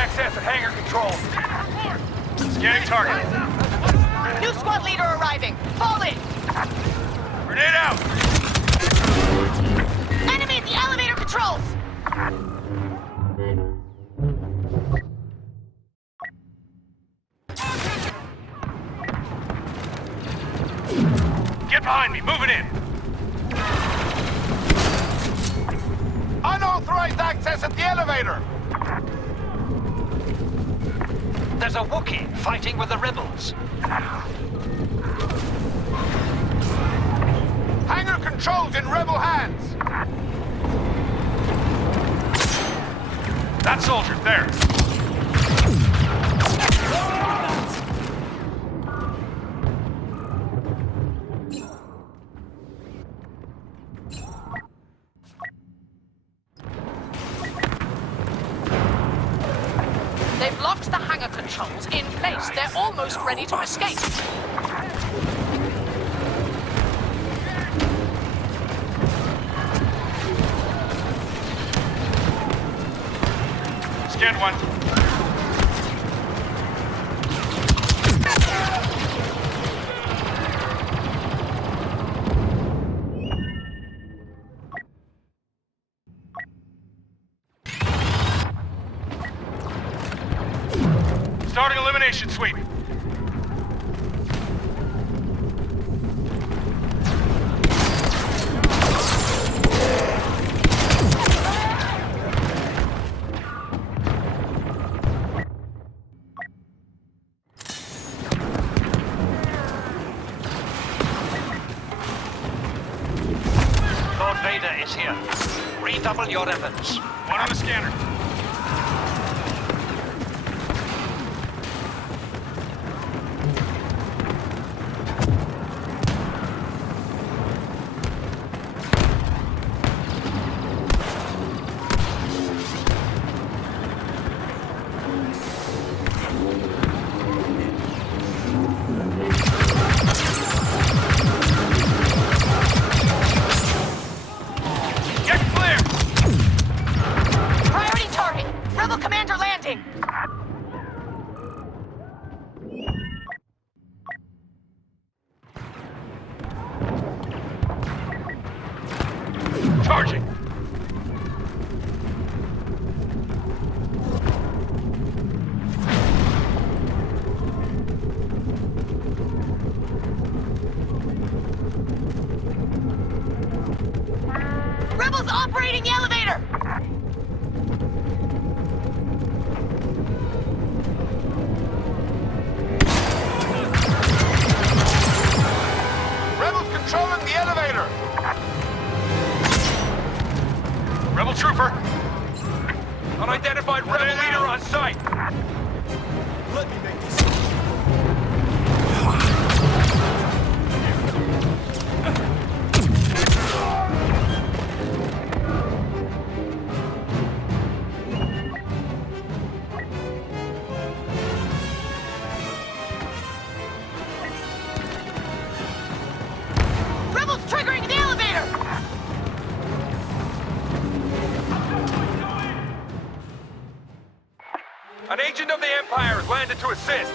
access at hangar control. Scanning target. New squad leader arriving. Fall in. Grenade out. Enemy at the elevator controls. Get behind me. Moving in. Unauthorized access at the elevator! There's a Wookiee fighting with the rebels. Hangar controls in rebel hands! That soldier's there. They've locked the hangar controls in place. They're almost ready to escape. Scan one. Starting elimination sweep. Lord Vader is here. Redouble your efforts. One on the scanner. Get clear! Priority target. Rebel commander landing. Charging. Rebels operating the elevator. Rebels controlling the elevator! Rebel trooper. Unidentified rebel leader on site. Let me make this. Rebels triggering the elevator. An agent of the Empire has landed to assist.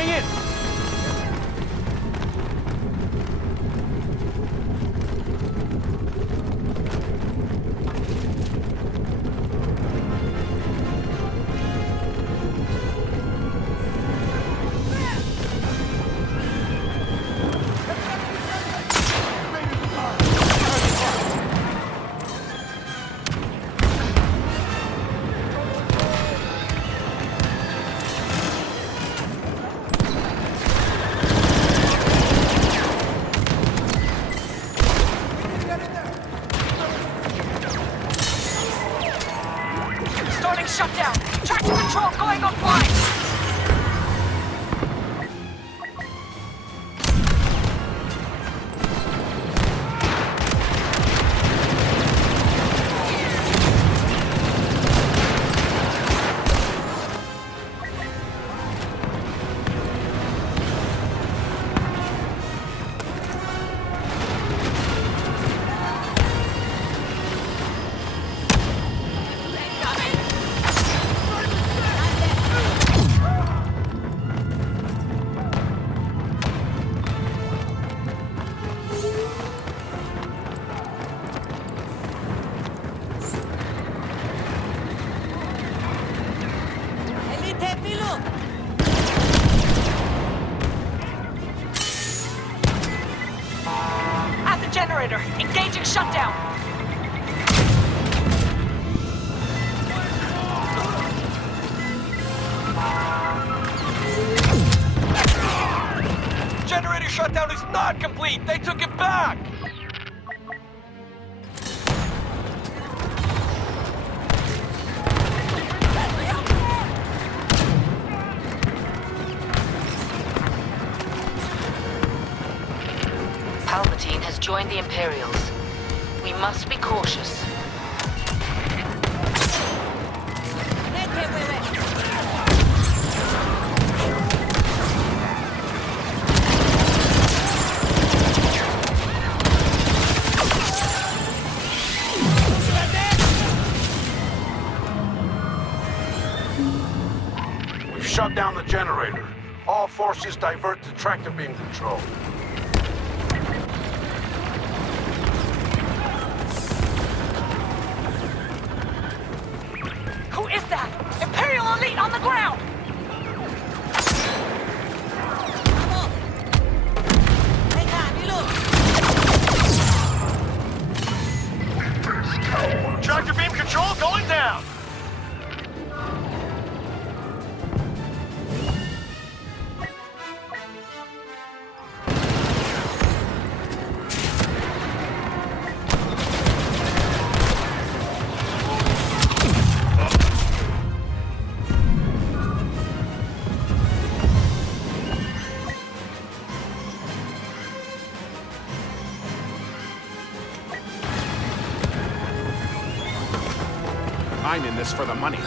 going in. Starting shutdown. Tractor control going offline. At the generator. Engaging shutdown. Generator shutdown is not complete. They took it back. Palpatine has joined the Imperials. We must be cautious. We've shut down the generator. All forces divert to tractor beam control. Who is that? Imperial elite on the ground! Tractor beam control going down! I'm in this for the money.